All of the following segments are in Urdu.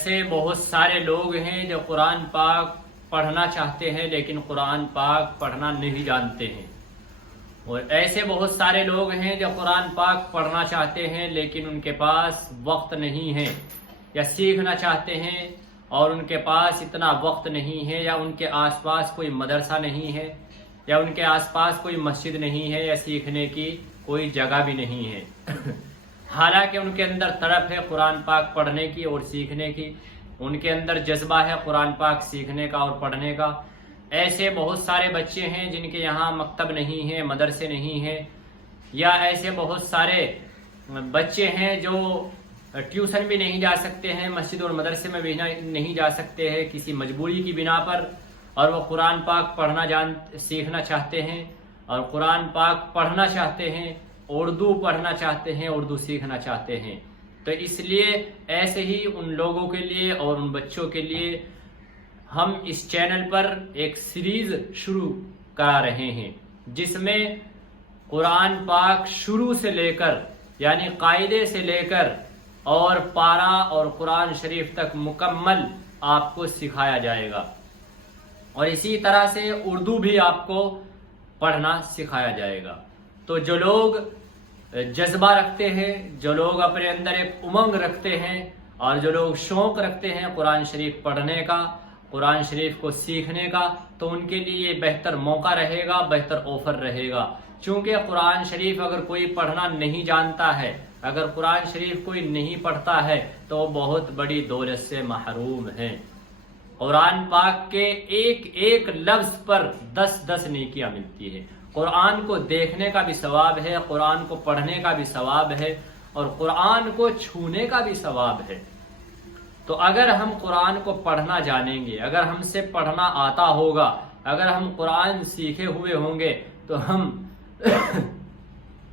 ایسے بہت سارے لوگ ہیں جو قرآن پاک پڑھنا چاہتے ہیں لیکن قرآن پاک پڑھنا نہیں جانتے ہیں، اور ایسے بہت سارے لوگ ہیں جو قرآن پاک پڑھنا چاہتے ہیں لیکن ان کے پاس وقت نہیں ہے، یا سیکھنا چاہتے ہیں اور ان کے پاس اتنا وقت نہیں ہے، یا ان کے آس پاس کوئی مدرسہ نہیں ہے، یا ان کے آس پاس کوئی مسجد نہیں ہے، یا سیکھنے کی کوئی جگہ بھی نہیں ہے حالانکہ ان کے اندر طلب ہے قرآن پاک پڑھنے کی اور سیکھنے کی، ان کے اندر جذبہ ہے قرآن پاک سیکھنے کا اور پڑھنے کا۔ ایسے بہت سارے بچے ہیں جن کے یہاں مکتب نہیں ہے، مدرسے نہیں ہیں، یا ایسے بہت سارے بچے ہیں جو ٹیوشن بھی نہیں جا سکتے ہیں، مسجد اور مدرسے میں بھی نہیں جا سکتے ہیں کسی مجبوری کی بنا پر، اور وہ قرآن پاک سیکھنا چاہتے ہیں اور قرآن پاک پڑھنا چاہتے ہیں، اردو پڑھنا چاہتے ہیں، اردو سیکھنا چاہتے ہیں۔ تو اس لیے ایسے ہی ان لوگوں کے لیے اور ان بچوں کے لیے ہم اس چینل پر ایک سیریز شروع کرا رہے ہیں جس میں قرآن پاک شروع سے لے کر یعنی قاعدے سے لے کر اور پارہ اور قرآن شریف تک مکمل آپ کو سکھایا جائے گا، اور اسی طرح سے اردو بھی آپ کو پڑھنا سکھایا جائے گا۔ تو جو لوگ جذبہ رکھتے ہیں، جو لوگ اپنے اندر ایک امنگ رکھتے ہیں، اور جو لوگ شوق رکھتے ہیں قرآن شریف پڑھنے کا، قرآن شریف کو سیکھنے کا، تو ان کے لیے یہ بہتر موقع رہے گا، بہتر آفر رہے گا۔ چونکہ قرآن شریف اگر کوئی پڑھنا نہیں جانتا ہے، اگر قرآن شریف کوئی نہیں پڑھتا ہے تو وہ بہت بڑی دولت سے محروم ہے۔ قرآن پاک کے ایک ایک لفظ پر 10 نیکیاں ملتی ہے۔ قرآن کو دیکھنے کا بھی ثواب ہے، قرآن کو پڑھنے کا بھی ثواب ہے، اور قرآن کو چھونے کا بھی ثواب ہے۔ تو اگر ہم قرآن کو پڑھنا جانیں گے، اگر ہم سے پڑھنا آتا ہوگا، اگر ہم قرآن سیکھے ہوئے ہوں گے، تو ہم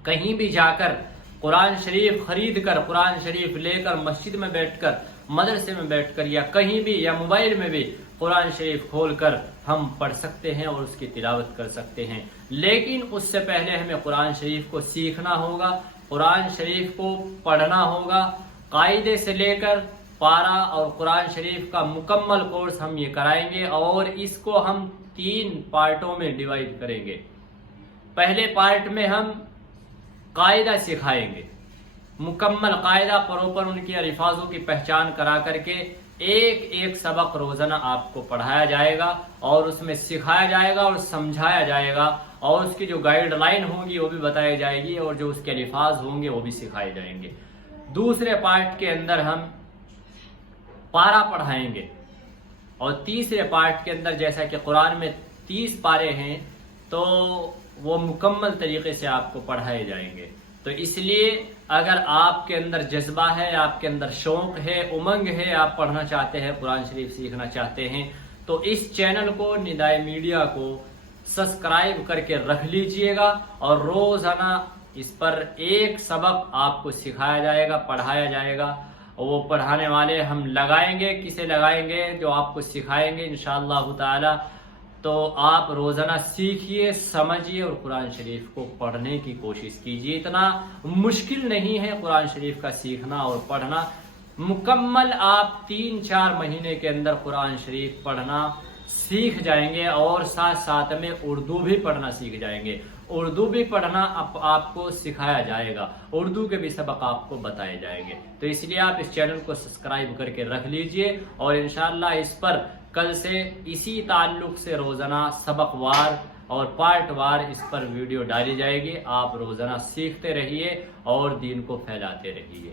کہیں بھی جا کر قرآن شریف خرید کر، قرآن شریف لے کر مسجد میں بیٹھ کر، مدرسے میں بیٹھ کر، یا کہیں بھی، یا موبائل میں بھی قرآن شریف کھول کر ہم پڑھ سکتے ہیں اور اس کی تلاوت کر سکتے ہیں۔ لیکن اس سے پہلے ہمیں قرآن شریف کو سیکھنا ہوگا، قرآن شریف کو پڑھنا ہوگا، قاعدے سے لے کر پارہ اور قرآن شریف کا مکمل کورس ہم یہ کرائیں گے، اور اس کو ہم 3 پارٹوں میں ڈیوائیڈ کریں گے۔ پہلے پارٹ میں ہم قاعدہ سکھائیں گے، مکمل قاعدہ پروپر ان کی الفاظوں کی پہچان کرا کر کے ایک ایک سبق روزانہ آپ کو پڑھایا جائے گا، اور اس میں سکھایا جائے گا اور سمجھایا جائے گا، اور اس کی جو گائیڈ لائن ہوں گی وہ بھی بتائی جائے گی، اور جو اس کے الفاظ ہوں گے وہ بھی سکھائے جائیں گے۔ دوسرے پارٹ کے اندر ہم پارہ پڑھائیں گے، اور تیسرے پارٹ کے اندر جیسا کہ قرآن میں 30 پارے ہیں تو وہ مکمل طریقے سے آپ کو پڑھائے جائیں گے۔ تو اس لیے اگر آپ کے اندر جذبہ ہے، آپ کے اندر شوق ہے، امنگ ہے، آپ پڑھنا چاہتے ہیں، قرآن شریف سیکھنا چاہتے ہیں، تو اس چینل کو، ندائے میڈیا کو سبسکرائب کر کے رکھ لیجئے گا، اور روزانہ اس پر ایک سبق آپ کو سکھایا جائے گا، پڑھایا جائے گا، اور وہ پڑھانے والے ہم لگائیں گے۔ کسے لگائیں گے؟ جو آپ کو سکھائیں گے انشاءاللہ تعالی۔ تو آپ روزانہ سیکھیے، سمجھیے، اور قرآن شریف کو پڑھنے کی کوشش کیجیے۔ اتنا مشکل نہیں ہے قرآن شریف کا سیکھنا اور پڑھنا۔ مکمل آپ 3-4 مہینے کے اندر قرآن شریف پڑھنا سیکھ جائیں گے، اور ساتھ ساتھ میں اردو بھی پڑھنا سیکھ جائیں گے۔ اردو بھی پڑھنا آپ کو سکھایا جائے گا، اردو کے بھی سبق آپ کو بتائے جائیں گے۔ تو اس لیے آپ اس چینل کو سبسکرائب کر کے رکھ لیجئے، اور انشاءاللہ اس پر کل سے اسی تعلق سے روزانہ سبق وار اور پارٹ وار اس پر ویڈیو ڈالی جائے گی۔ آپ روزانہ سیکھتے رہیے اور دین کو پھیلاتے رہیے۔